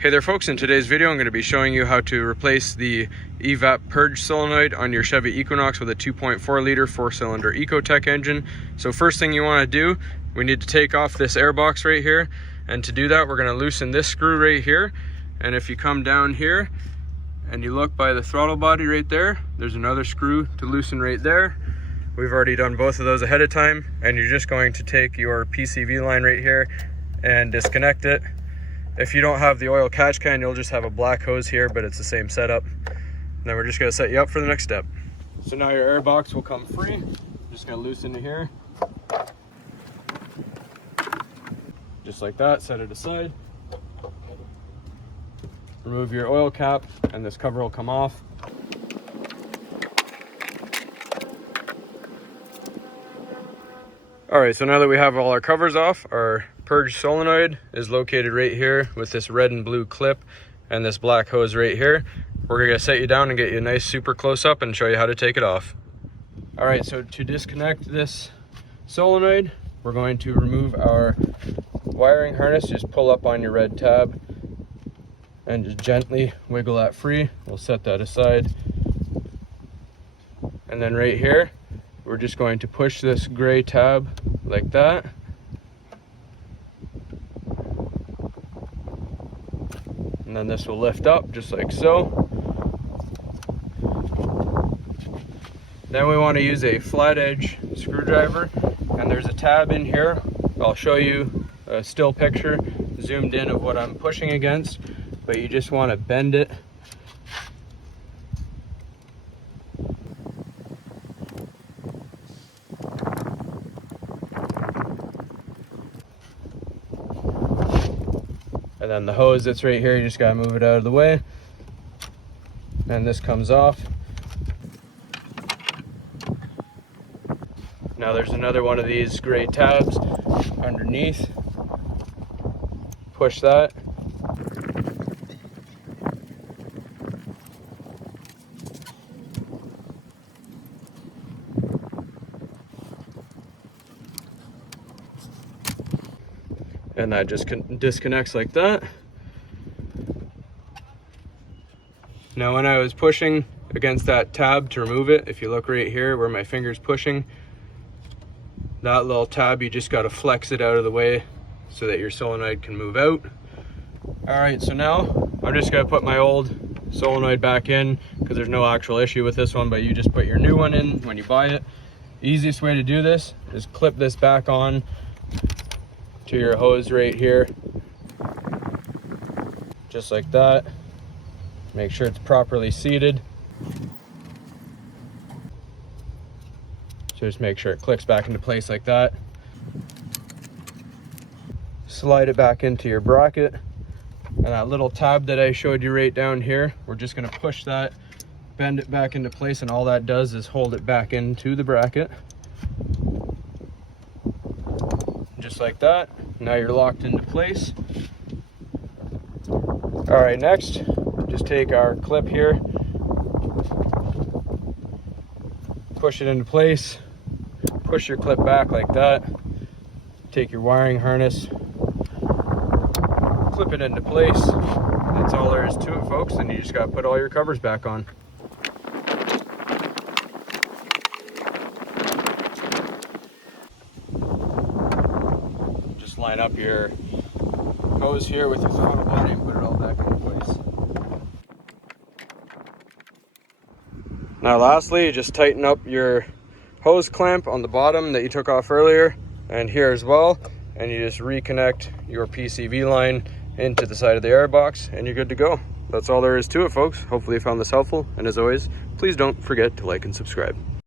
Hey there folks, in today's video I'm going to be showing you how to replace the EVAP Purge Solenoid on your Chevy Equinox with a 2.4 liter 4-cylinder Ecotec engine. So first thing you want to do, we need to take off this air box right here, and to do that we're going to loosen this screw right here. And if you come down here and you look by the throttle body right there, there's another screw to loosen right there. We've already done both of those ahead of time, and you're just going to take your PCV line right here and disconnect it. If you don't have the oil catch can, you'll just have a black hose here, but it's the same setup. And then we're just gonna set you up for the next step. So now your air box will come free. Just gonna loosen it here. Just like that, set it aside. Remove your oil cap and this cover will come off. All right, so now that we have all our covers off, our Purge solenoid is located right here with this red and blue clip and this black hose right here. We're gonna set you down and get you a nice super close up and show you how to take it off. All right, so to disconnect this solenoid, we're going to remove our wiring harness. Just pull up on your red tab and just gently wiggle that free. We'll set that aside. And then right here, we're just going to push this gray tab like that. And then this will lift up just like so. Then we want to use a flat edge screwdriver, and there's a tab in here. I'll show you a still picture zoomed in of what I'm pushing against, but you just want to bend it. And then the hose that's right here, you just gotta move it out of the way. And this comes off. Now there's another one of these gray tabs underneath. Push that. And that just disconnects like that. Now when I was pushing against that tab to remove it, if you look right here where my finger's pushing, that little tab, you just got to flex it out of the way so that your solenoid can move out. All right, so now I'm just gonna put my old solenoid back in because there's no actual issue with this one, but you just put your new one in when you buy it. The easiest way to do this is clip this back on to your hose right here, just like that. Make sure it's properly seated. So just make sure it clicks back into place like that. Slide it back into your bracket, and that little tab that I showed you right down here, we're just gonna push that, bend it back into place, and all that does is hold it back into the bracket. Just like that. Now you're locked into place. All right, next, just take our clip here, push it into place, push your clip back like that, take your wiring harness, clip it into place. That's all there is to it, folks, and you just gotta put all your covers back on. Line up your hose here with your throttle body and put it all back into place. Now lastly, you just tighten up your hose clamp on the bottom that you took off earlier and here as well, and you just reconnect your PCV line into the side of the air box and you're good to go. That's all there is to it, folks. Hopefully you found this helpful, and as always, please don't forget to like and subscribe.